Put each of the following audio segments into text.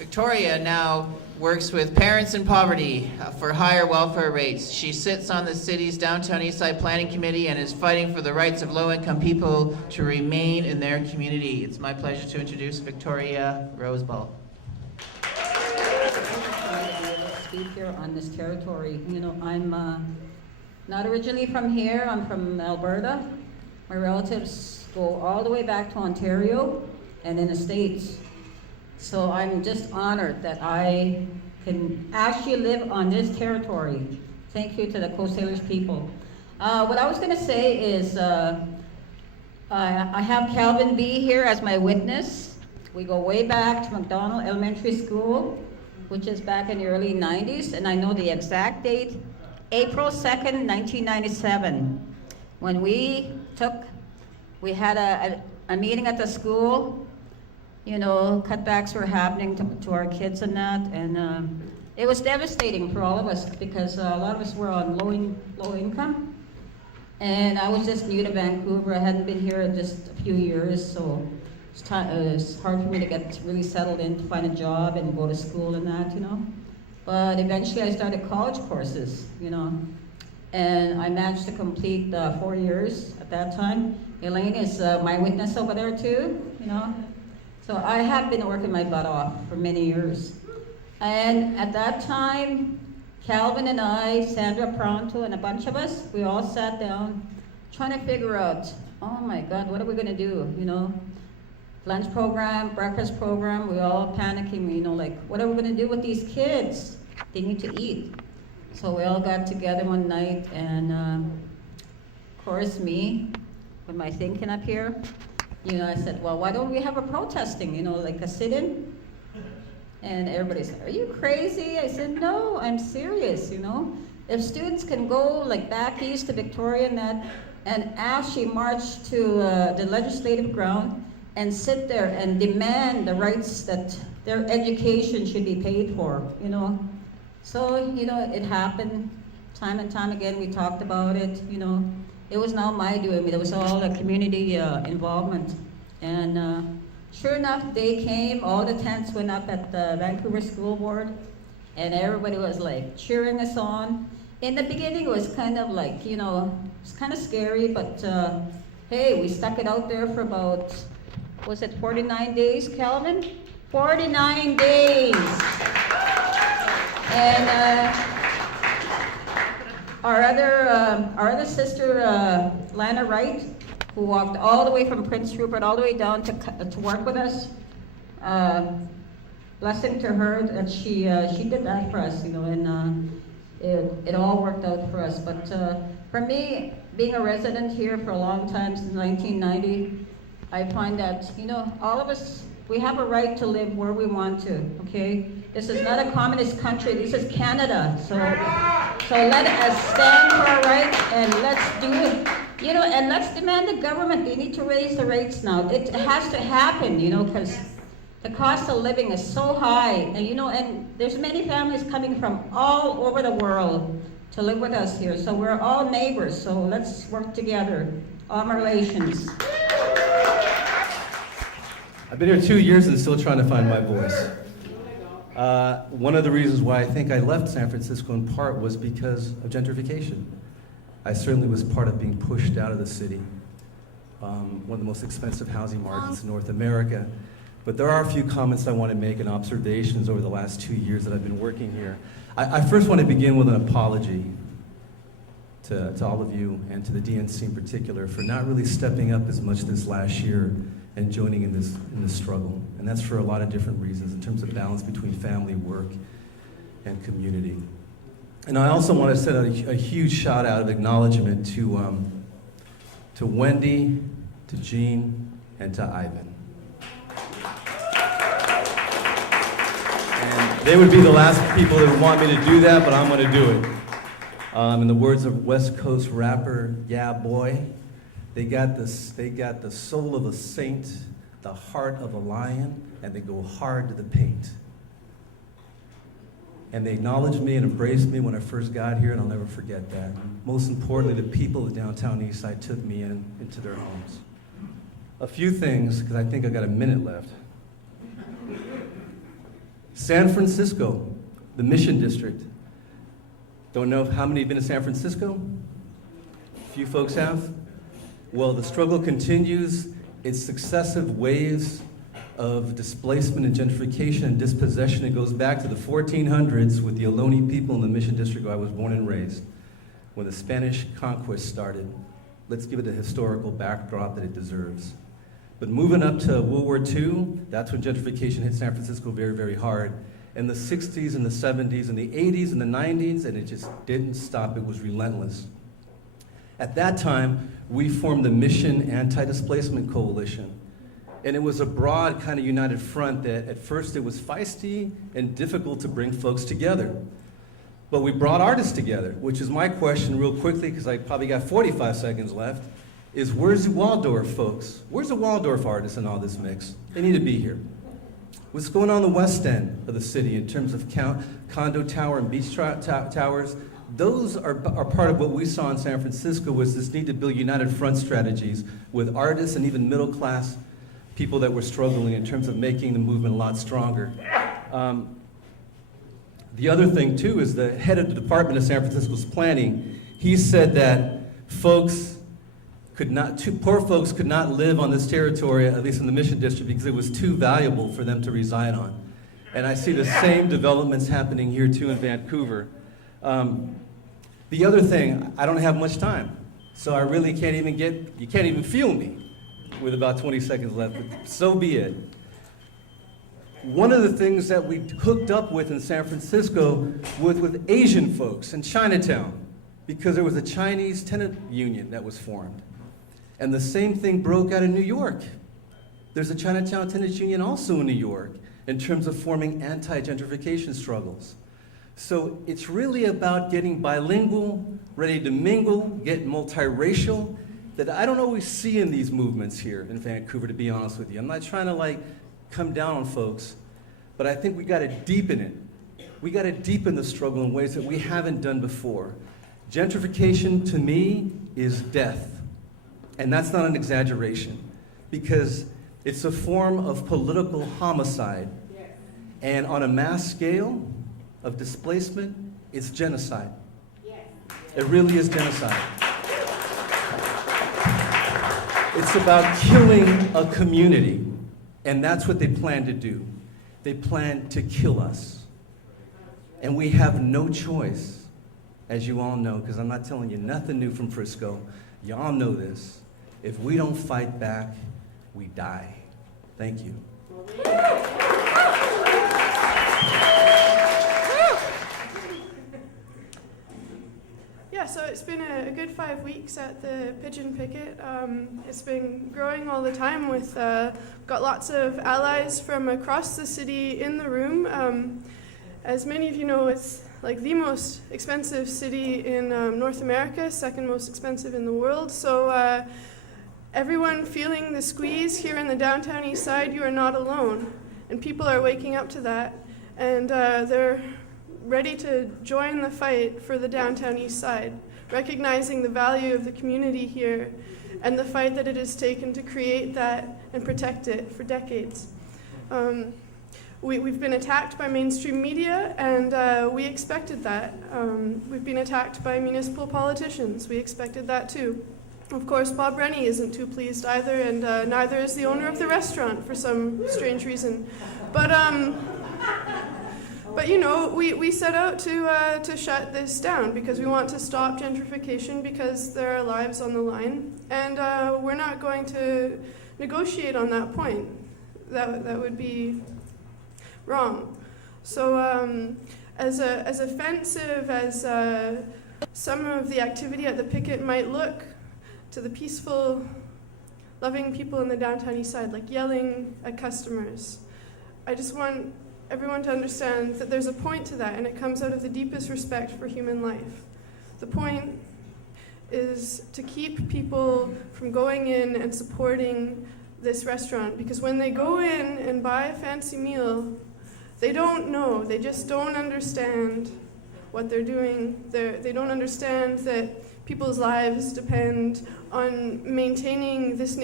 Victoria now works with parents in poverty for higher welfare rates. She sits on the city's Downtown Eastside Planning Committee and is fighting for the rights of low-income people to remain in their community. It's my pleasure to introduce Victoria Roseball. Speak here on this territory. You know, I'm not originally from here. I'm from Alberta. My relatives go all the way back to Ontario and in the States. So I'm just honored that I can actually live on this territory. Thank you to the Coast Salish people. What I was going to say is I have Kelvin Bee here as my witness. We go way back to McDonald Elementary School, which is back in the early 90s, and I know the exact date, April 2nd, 1997, when we had a meeting at the school. You know, cutbacks were happening to our kids and that, and it was devastating for all of us because a lot of us were on low income, and I was just new to Vancouver. I hadn't been here just a few years, so it was hard for me to get really settled in, to find a job and go to school and that, you know. But eventually I started college courses, you know, and I managed to complete 4 years at that time. Elaine is my witness over there too, you know. So I have been working my butt off for many years. And at that time, Kelvin and I, Sandra Pronto, and a bunch of us, we all sat down trying to figure out, oh my God, what are we gonna do, you know? Lunch program, breakfast program, we all panicking, you know, like, what are we gonna do with these kids? They need to eat. So we all got together one night, and of course me, with my thinking up here, you know, I said, well, why don't we have a protesting, you know, like a sit-in? And everybody said, are you crazy? I said, no, I'm serious, you know. If students can go like back east to Victoria and actually march to the legislative ground and sit there and demand the rights that their education should be paid for, you know. So, you know, it happened time and time again. We talked about it, you know. It was not my doing, it was all a community involvement. And sure enough, they came, all the tents went up at the Vancouver School Board, and everybody was like cheering us on. In the beginning, it was kind of like, you know, it's kind of scary, but hey, we stuck it out there for about, was it 49 days, Kelvin? 49 days. And our other sister, Lana Wright, who walked all the way from Prince Rupert all the way down to work with us. Blessing to her that she did that for us, you know, and it all worked out for us. But for me, being a resident here for a long time, since 1990, I find that, you know, all of us, we have a right to live where we want to, okay? This is not a communist country, this is Canada. So let us stand for our rights and let's do it. You know, and let's demand the government, they need to raise the rates now. It has to happen, you know, because the cost of living is so high. And you know, and there's many families coming from all over the world to live with us here. So we're all neighbors, so let's work together, all relations. I've been here 2 years and still trying to find my voice. One of the reasons why I think I left San Francisco in part was because of gentrification. I certainly was part of being pushed out of the city, one of the most expensive housing markets in North America. But there are a few comments I want to make and observations over the last 2 years that I've been working here. I first want to begin with an apology to all of you and to the DNC in particular for not really stepping up as much this last year and joining in this struggle. And that's for a lot of different reasons in terms of balance between family, work, and community. And I also want to send a huge shout out of acknowledgement to Wendy, to Jean, and to Ivan. And they would be the last people that would want me to do that, but I'm going to do it. In the words of West Coast rapper Yeah Boy, they got the soul of a saint, the heart of a lion, and they go hard to the paint. And they acknowledged me and embraced me when I first got here, and I'll never forget that. Most importantly, the people of downtown Eastside took me into their homes. A few things, because I think I've got a minute left. San Francisco, the Mission District. Don't know how many have been to San Francisco? A few folks have? Well, the struggle continues. It's successive waves of displacement and gentrification and dispossession. It goes back to the 1400s with the Ohlone people in the Mission District where I was born and raised, when the Spanish conquest started. Let's give it a historical backdrop that it deserves. But moving up to World War II, that's when gentrification hit San Francisco very, very hard. In the 60s and the 70s and the 80s and the 90s, and it just didn't stop. It was relentless. At that time, we formed the Mission Anti-Displacement Coalition. And it was a broad kind of united front that at first it was feisty and difficult to bring folks together. But we brought artists together, which is my question real quickly, because I probably got 45 seconds left, is where's the Waldorf folks? Where's the Waldorf artists in all this mix? They need to be here. What's going on the west end of the city in terms of condo tower and beach towers? Those are part of what we saw in San Francisco, was this need to build united front strategies with artists and even middle class people that were struggling in terms of making the movement a lot stronger. The other thing too is the head of the Department of San Francisco's planning, he said that poor folks could not live on this territory, at least in the Mission District, because it was too valuable for them to reside on. And I see the same developments happening here too in Vancouver. The other thing, I don't have much time, so I really can't even you can't even feel me with about 20 seconds left, but so be it. One of the things that we hooked up with in San Francisco with Asian folks in Chinatown, because there was a Chinese tenant union that was formed. And the same thing broke out in New York. There's a Chinatown tenants union also in New York in terms of forming anti-gentrification struggles. So it's really about getting bilingual, ready to mingle, get multiracial, that I don't always see in these movements here in Vancouver, to be honest with you. I'm not trying to come down on folks, but I think we gotta deepen it. We gotta deepen the struggle in ways that we haven't done before. Gentrification, to me, is death. And that's not an exaggeration, because it's a form of political homicide. And on a mass scale of displacement, it's genocide. It really is genocide. It's about killing a community, and that's what they plan to do. They plan to kill us. And we have no choice, as you all know, because I'm not telling you nothing new from Frisco. Y'all know this. If we don't fight back, we die. Thank you. Yeah, so it's been a good 5 weeks at the Pidgin Picket. It's been growing all the time. With got lots of allies from across the city in the room. As many of you know, it's like the most expensive city in North America, second most expensive in the world. So everyone feeling the squeeze here in the downtown Eastside, you are not alone. And people are waking up to that. And they're ready to join the fight for the downtown Eastside, recognizing the value of the community here and the fight that it has taken to create that and protect it for decades. We've been attacked by mainstream media, and we expected that. We've been attacked by municipal politicians. We expected that too. Of course, Bob Rennie isn't too pleased either, and neither is the owner of the restaurant for some strange reason. But you know, we set out to shut this down because we want to stop gentrification, because there are lives on the line, and we're not going to negotiate on that point. That would be wrong. So as offensive as some of the activity at the Picket might look to the peaceful, loving people in the downtown Eastside, like yelling at customers, I just want everyone to understand that there's a point to that, and it comes out of the deepest respect for human life. The point is to keep people from going in and supporting this restaurant, because when they go in and buy a fancy meal, they don't know, they just don't understand what they're doing. They don't understand that people's lives depend on maintaining this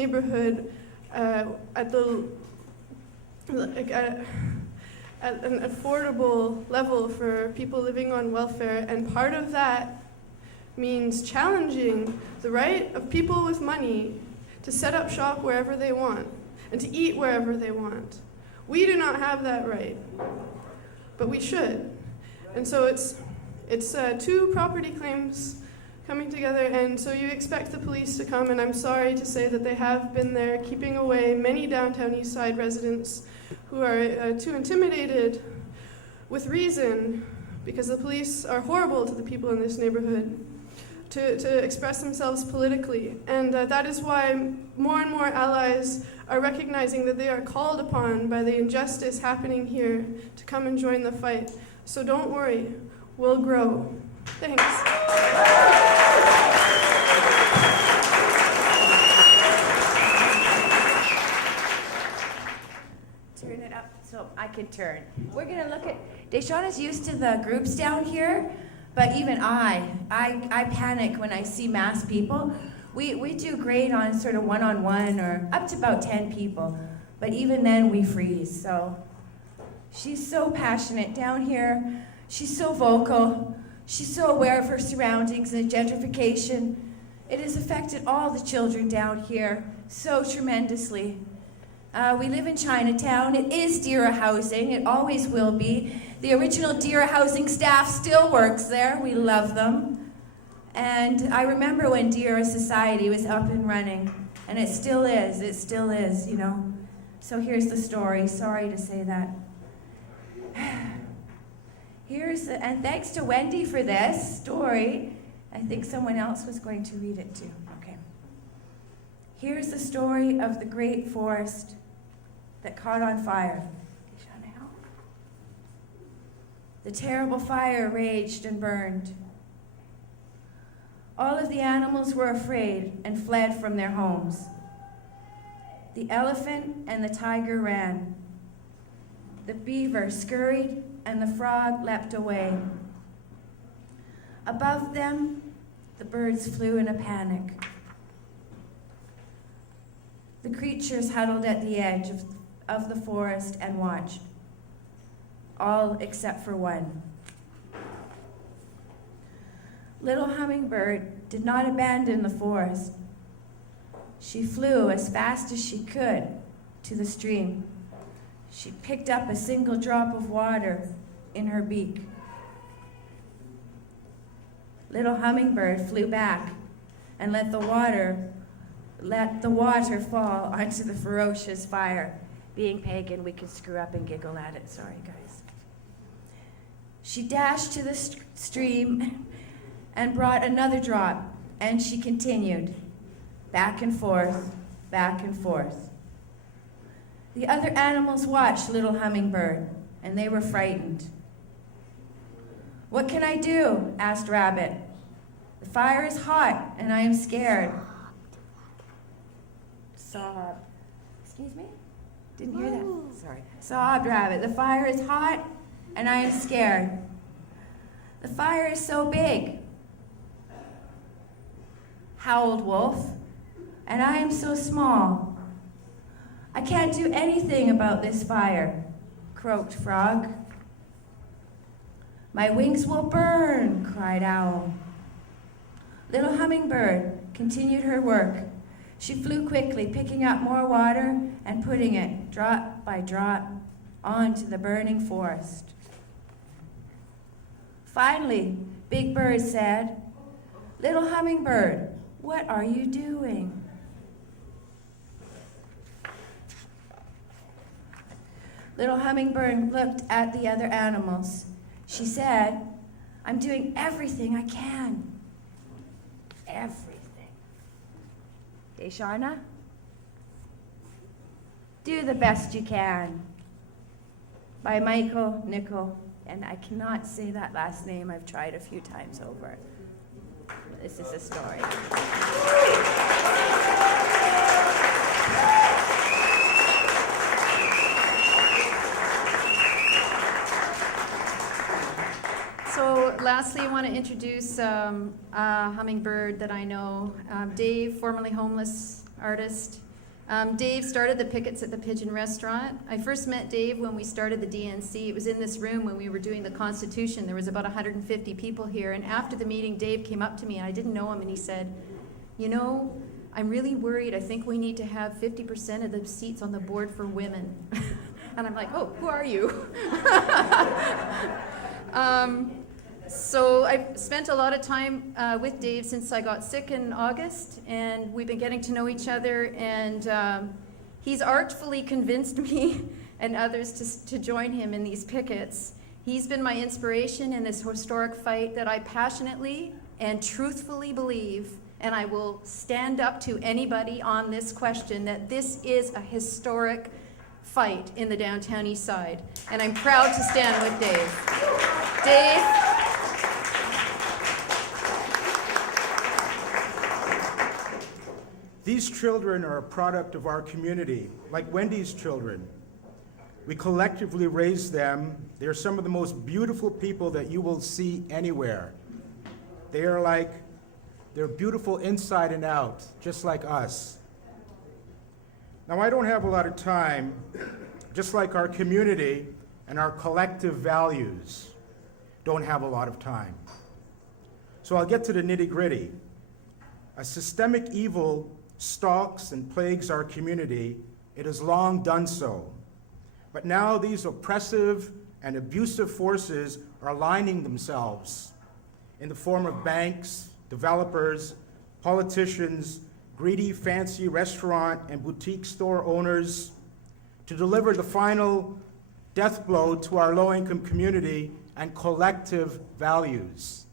at an affordable level for people living on welfare, and part of that means challenging the right of people with money to set up shop wherever they want and to eat wherever they want. We do not have that right, but we should. And so it's two property claims coming together, and so you expect the police to come, and I'm sorry to say that they have been there keeping away many downtown Eastside residents who are too intimidated with reason, because the police are horrible to the people in this neighborhood, to express themselves politically. And that is why more and more allies are recognizing that they are called upon by the injustice happening here to come and join the fight. So don't worry, we'll grow. Thanks. Turn it up so I can turn. We're gonna look at, DaeShawna's used to the groups down here, but even I panic when I see mass people. We do great on sort of one-on-one or up to about 10 people, but even then we freeze. So she's so passionate down here. She's so vocal. She's so aware of her surroundings and gentrification. It has affected all the children down here so tremendously. We live in Chinatown. It is Dira Housing. It always will be. The original Dira Housing staff still works there. We love them. And I remember when Dira Society was up and running, and it still is, you know. So here's the story. Sorry to say that. And thanks to Wendy for this story. I think someone else was going to read it too. Okay. Here's the story of the great forest that caught on fire. The terrible fire raged and burned. All of the animals were afraid and fled from their homes. The elephant and the tiger ran. The beaver scurried and the frog leapt away. Above them, the birds flew in a panic. The creatures huddled at the edge of the forest and watched, all except for one. Little hummingbird did not abandon the forest. She flew as fast as she could to the stream. She picked up a single drop of water in her beak. Little hummingbird flew back and let the water fall onto the ferocious fire. Being pagan, we could screw up and giggle at it. Sorry, guys. She dashed to the stream and brought another drop, and she continued, back and forth, back and forth. The other animals watched little hummingbird, and they were frightened. "What can I do?" asked Rabbit. "The fire is hot, and I am scared." Sobbed. Excuse me? Didn't hear that. Sorry. Sobbed Rabbit. "The fire is hot, and I am scared. The fire is so big," howled Wolf, "and I am so small. I can't do anything about this fire," croaked Frog. "My wings will burn," cried Owl. Little Hummingbird continued her work. She flew quickly, picking up more water and putting it, drop by drop, onto the burning forest. Finally, Big Bird said, "Little Hummingbird, what are you doing?" Little Hummingbird looked at the other animals. She said, "I'm doing everything I can." Everything. DaeShawna? Do the Best You Can, by Michael Nickel. And I cannot say that last name. I've tried a few times over. This is a story. So lastly, I want to introduce a hummingbird that I know. Dave, formerly homeless artist, Dave started the Pickets at the Pidgin restaurant. I first met Dave when we started the DNC. It was in this room when we were doing the Constitution. There was about 150 people here. And after the meeting, Dave came up to me, and I didn't know him, and he said, you know, I'm really worried. I think we need to have 50% of the seats on the board for women. And I'm like, oh, who are you? So I've spent a lot of time with Dave since I got sick in August, and we've been getting to know each other, and he's artfully convinced me and others to join him in these pickets. He's been my inspiration in this historic fight that I passionately and truthfully believe, and I will stand up to anybody on this question, that this is a historic fight in the downtown Eastside, and I'm proud to stand with Dave. Dave, these children are a product of our community, like Wendy's children. We collectively raised them. They're some of the most beautiful people that you will see anywhere. They're beautiful inside and out, just like us. Now, I don't have a lot of time, just like our community and our collective values don't have a lot of time. So I'll get to the nitty-gritty. A systemic evil stalks and plagues our community. It has long done so. But now these oppressive and abusive forces are aligning themselves in the form of banks, developers, politicians, greedy fancy restaurant and boutique store owners to deliver the final death blow to our low-income community and collective values.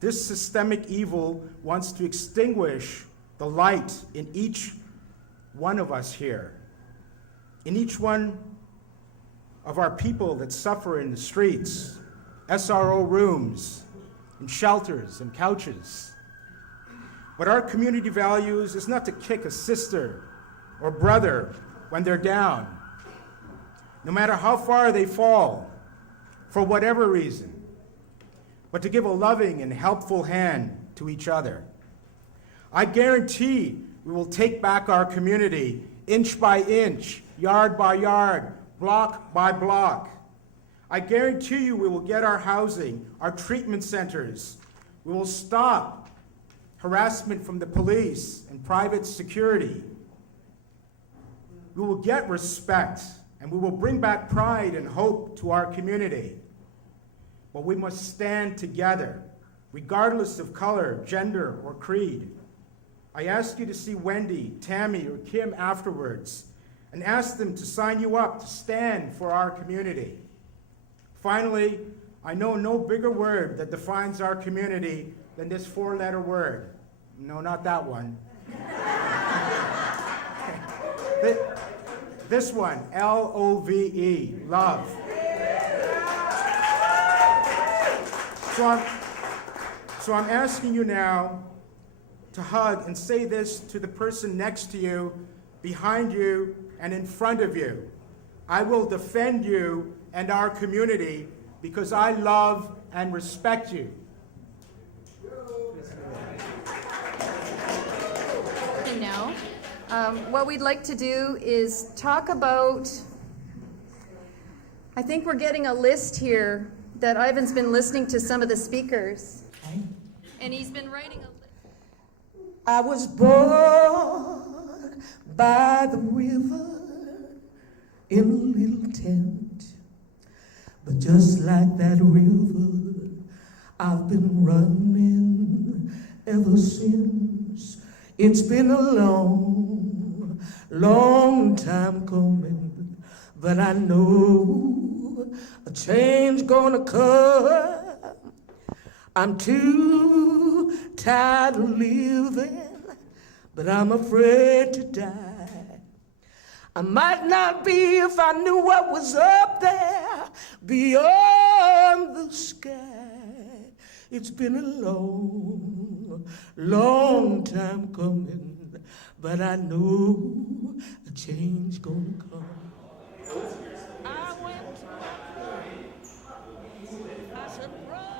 This systemic evil wants to extinguish the light in each one of us here, in each one of our people that suffer in the streets, SRO rooms, in shelters and couches. But our community values is not to kick a sister or brother when they're down, no matter how far they fall, for whatever reason, but to give a loving and helpful hand to each other. I guarantee we will take back our community inch by inch, yard by yard, block by block. I guarantee you we will get our housing, our treatment centers. We will stop harassment from the police and private security. We will get respect, and we will bring back pride and hope to our community. But we must stand together, regardless of color, gender, or creed. I ask you to see Wendy, Tami, or Kim afterwards, and ask them to sign you up to stand for our community. Finally, I know no bigger word that defines our community than this four-letter word. No, not that one. This one, L-O-V-E, love. So I'm asking you now to hug and say this to the person next to you, behind you, and in front of you. I will defend you and our community because I love and respect you. and now, what we'd like to do is talk about, I think we're getting a list here that Ivan's been listening to some of the speakers, and he's been writing a list. I was born by the river in a little tent, but just like that river, I've been running ever since. It's been a long, long time coming, but I know a change gonna come. I'm too tired of living, but I'm afraid to die. I might not be if I knew what was up there beyond the sky. It's been a long, long time coming, but I know a change gonna come. I went to my place. I said, "Brother,